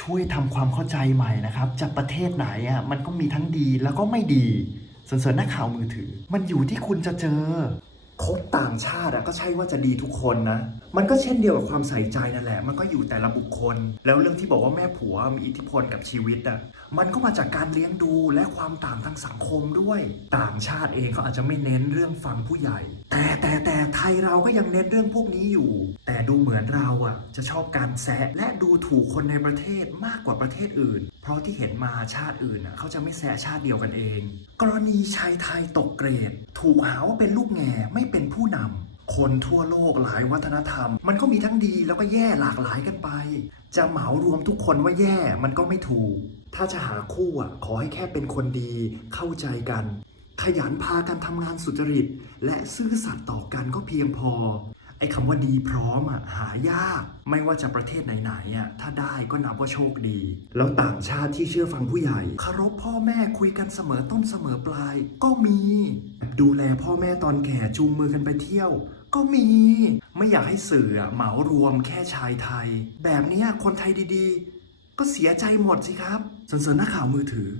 ช่วยทำความเข้าใจใหม่นะครับจากประเทศไหนอะมันก็มีทั้งดีแล้วก็ไม่ดีส่วนส่วนนักข่าวมือถือ มันอยู่ที่คุณจะเจอ คบต่างชาติอะก็ใช่ว่าจะดีทุกคนนะ มันก็เช่นเดียวกับความใส่ใจนั่นแหละ มันก็อยู่แต่ละบุคคล แล้วเรื่องที่บอกว่าแม่ผัวมีอิทธิพลกับชีวิตอะมันก็มาจากการเลี้ยงดูและความต่างทางสังคมด้วย ต่างชาติเองเขาอาจจะไม่เน้นเรื่องฟังผู้ใหญ่ แต่แต่แต่ไทยเราก็ยังเน้นเรื่องพวกนี้อยู่ แต่ดูเหมือนเราอะจะชอบการแซะและดูถูกคนในประเทศมากกว่าประเทศอื่น เพราะที่เห็นมาชาติอื่นอะเขาจะไม่แซะชาติเดียวกันเอง กรณีชายไทยตกเกรด ถูกหาว่าเป็นลูกแง่ไม่เป็นผู้นำคนทั่วโลกหลายวัฒนธรรม มันก็มีทั้งดีแล้วก็แย่หลากหลายกันไป จะเหมารวมทุกคนว่าแย่มันก็ไม่ถูก ถ้าจะหาคู่อะขอให้แค่เป็นคนดีเข้าใจกัน ขยันพากันทำงานสุจริต และซื่อสัตย์ต่อกันก็เพียงพอไอ้คำว่าดีพร้อมอะหายาก ไม่ว่าจะประเทศไหนๆอะถ้าได้ก็นับว่าโชคดี แล้วต่างชาติที่เชื่อฟังผู้ใหญ่คารพพ่อแม่คุยกันเสมอต้นเสมอปลายก็มี ดูแลพ่อแม่ตอนแก่จูงมือกันไปเที่ยว ก็มี ไม่อยากให้สื่อเหมารวมแค่ชายไทย แบบนี้คนไทยดีๆ ก็เสียใจหมดสิครับส่วนๆนักข่าวมือถือ